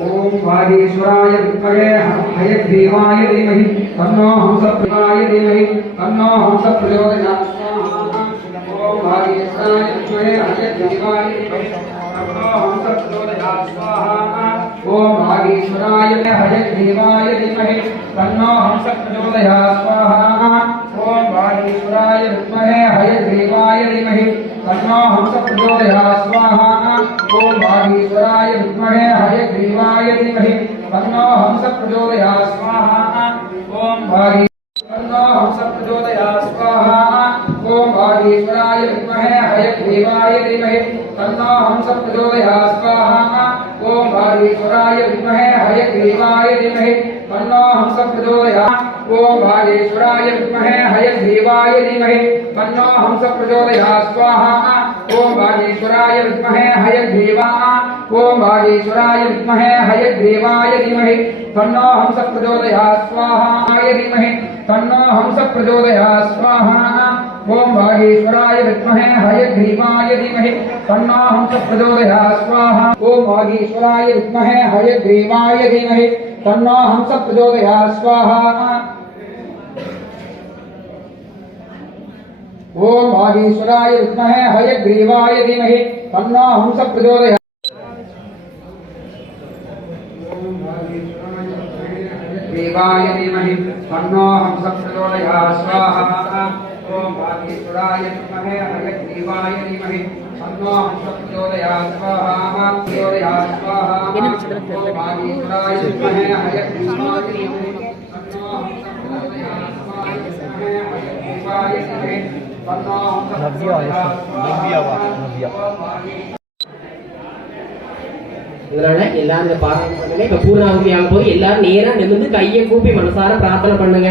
ओम वागीश्वराय विद्महे हयग्रीवाय धीमहि तन्नो हंसप्रियाय धीमहि तन्नो हंस प्रचोदयात् ओम वागीश्वराय विद्महे हयग्रीवाय धीमहि तन्नो हंस प्रचोदयात् स्वाहा ओम वागीश्वराय हयग्रीवाय धीमहि तन्नो हंस प्रचोदयात् स्वाहा ओम वागीश्वराय विद्महे हयग्रीवाय धीमहि तन्नो हंस प्रचोदयात् स्वाहा ओम वागीश्वराय विद्महे हयग्रीवाय धीमहि तन्नो हंस प्रचोदयात् स्वाहा ओम तन्नो हंस प्रचोदयात् स्वाहा ओम वागीश्वराय विद्महे हयग्रीवाय धीमहि तन्नो हंस प्रचोदयात् स्वाहा ओम वागीश्वराय विद्महे हयग्रीवाय धीमहि तन्नो हंस प्रचोदयात् ओम वागीश्वराय विद्महे हयग्रीवाय धीमहि तन्नो हंस प्रचोदयात् स्वाहा ओम वागीश्वराय विद्महे हयग्रीवाय ओम वागीश्वराय विद्महे हयग्रीवाय धीमहि तन्नो हंस प्रचोदयात् स्वाहा धीमहि तन्नो हंस प्रचोदयात् स्वाहा ओम वागीश्वराय विद्महे हयग्रीवाय धीमहि तन्नो हंस प्रचोदयात् स्वाहा ओम वागीश्वराय विद्महे हयग्रीवाय धीमहि तन्नो हंस प्रचोदयात् स्वाहा ओम वागीश्वराय विद्महे हयग्रीवाय धीमहि तन्नो हंस प्रचोदयात् देवाय धीमहि तन्नो हंस प्रचोदयात् स्वाहा ओम वागीश्वराय विद्महे हयग्रीवाय धीमहि तन्नो हंस प्रचोदयात् स्वाहा प्रचोदयात् स्वाहा ओम वागीश्वराय विद्महे हयग्रीवाय धीमहि तन्नो हंस प्रचोदयात् स्वाहा हयग्रीवाय धीमहि तन्नो हंस प्रचोदयात् स्वाहा இதனால எல்லாரும் இந்த பாராயணம் பண்ணுங்க. இப்ப பூர்ணாகுதி ஆகும் போது எல்லாரும் நேரா நிமிர்ந்து கையை கூப்பி மனசார பிரார்த்தனை பண்ணுங்க.